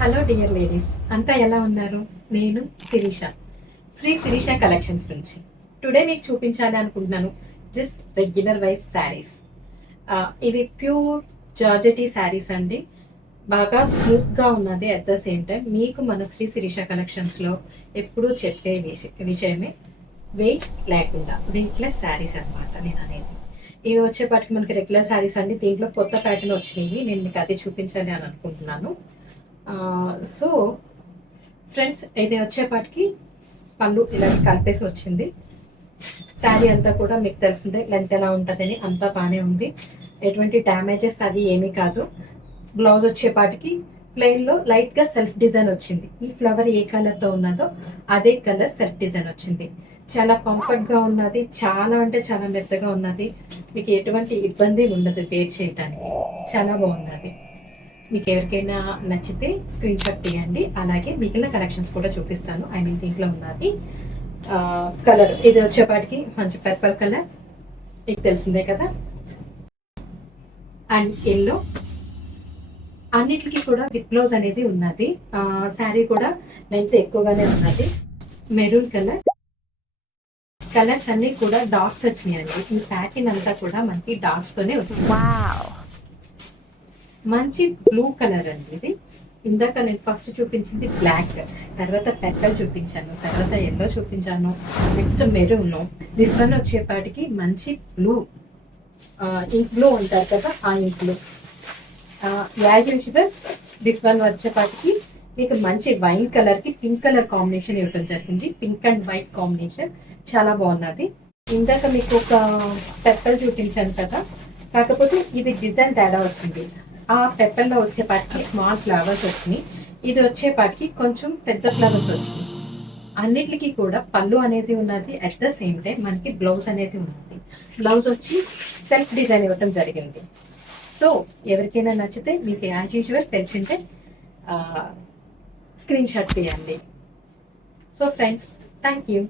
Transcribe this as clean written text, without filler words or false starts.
Hello dear ladies, అంతా ఎలా ఉన్నారు? నేను శిరీష, శ్రీ శిరీష కలెక్షన్స్ నుంచి టుడే మీకు చూపించాలి అనుకుంటున్నాను జస్ట్ రెగ్యులర్ వైజ్ శారీస్. ఇవి ప్యూర్ జార్జెటీ శారీస్ అండి. బాగా స్మూత్గా ఉన్నది. అట్ ద సేమ్ టైం మీకు మన శ్రీ శిరీష కలెక్షన్స్లో ఎప్పుడూ చెప్పే విషయమే, వెయిట్ లేకుండా వెయిట్లెస్ శారీస్ అనమాట నేను అనేది. ఇవి వచ్చేపాటికి మనకి రెగ్యులర్ శారీస్ అండి. దీంట్లో కొత్త ప్యాటర్న్ వచ్చినాయి, నేను మీకు అది చూపించాలి అని అనుకుంటున్నాను. సో ఫ్రెండ్స్, ఇది వచ్చేపాటికి పళ్ళు ఇలాగే కలిపేసి వచ్చింది. శారీ అంతా కూడా మీకు తెలిసిందే లెంత్ ఎలా ఉంటుందని, అంతా బాగానే ఉంది. ఎటువంటి డ్యామేజెస్ అవి ఏమీ కాదు. బ్లౌజ్ వచ్చేపాటికి ప్లెయిన్లో లైట్గా సెల్ఫ్ డిజైన్ వచ్చింది. ఈ ఫ్లవర్ ఏ కలర్తో ఉన్నదో అదే కలర్ సెల్ఫ్ డిజైన్ వచ్చింది. చాలా కంఫర్ట్గా ఉన్నది, చాలా అంటే చాలా మెత్తగా ఉన్నది. మీకు ఎటువంటి ఇబ్బంది ఉండదు వేర్ చేయడానికి, చాలా బాగున్నది. మీకు ఎవరికైనా నచ్చితే స్క్రీన్ షాట్ తీయండి. అలాగే మిగిలిన కలెక్షన్స్ కూడా చూపిస్తాను. దీంట్లో ఉన్నది కలర్ ఇది వచ్చేపాటికి మంచి పర్పల్ కలర్, మీకు తెలిసిందే కదా, అండ్ ఎల్లో. అన్నిటికీ కూడా విత్ బ్లౌజ్ అనేది ఉన్నది. శారీ కూడా లెంత్ ఎక్కువగానే ఉన్నది. Maroon colour. కలర్స్ అన్ని కూడా డాట్స్ వచ్చినాయండి. ఈ ప్యాకింగ్ అంతా కూడా మనకి డాట్స్ తోనే వచ్చింది. మంచి బ్లూ కలర్ అండి ఇది. ఇందాక నేను ఫస్ట్ చూపించింది బ్లాక్, తర్వాత పెక్కల్ చూపించాను, తర్వాత ఎల్లో చూపించాను, నెక్స్ట్ మెరూన్. దిస్ వన్ వచ్చేపాటికి మంచి బ్లూ, ఇంక్ బ్లూ ఉంటారు కదా, ఆ ink blue. As usual this one వచ్చేపాటికి మీకు మంచి వైన్ కలర్ కి పింక్ కలర్ కాంబినేషన్ ఇవ్వడం జరిగింది. పింక్ అండ్ వైట్ కాంబినేషన్ చాలా బాగున్నది. ఇందాక మీకు ఒక పెక్కల్ చూపించాను కదా, కాకపోతే ఇది డిజైన్ తేడా వచ్చింది. ఆ పెప్పర్లో వచ్చేపాటికి స్మాల్ ఫ్లవర్స్ వచ్చినాయి, ఇది వచ్చేపాటికి కొంచెం పెద్ద ఫ్లవర్స్ వచ్చినాయి. అన్నిటికీ కూడా పళ్ళు అనేది ఉన్నది. అట్ ద సేమ్ టైం మనకి బ్లౌజ్ అనేది ఉన్నది. బ్లౌజ్ వచ్చి సెల్ఫ్ డిజైన్ ఇవ్వటం జరిగింది. సో ఎవరికైనా నచ్చితే మీకు యాజ్ యూజువల్ తెలిసింటే స్క్రీన్ షాట్ తీయండి. So friends, thank you.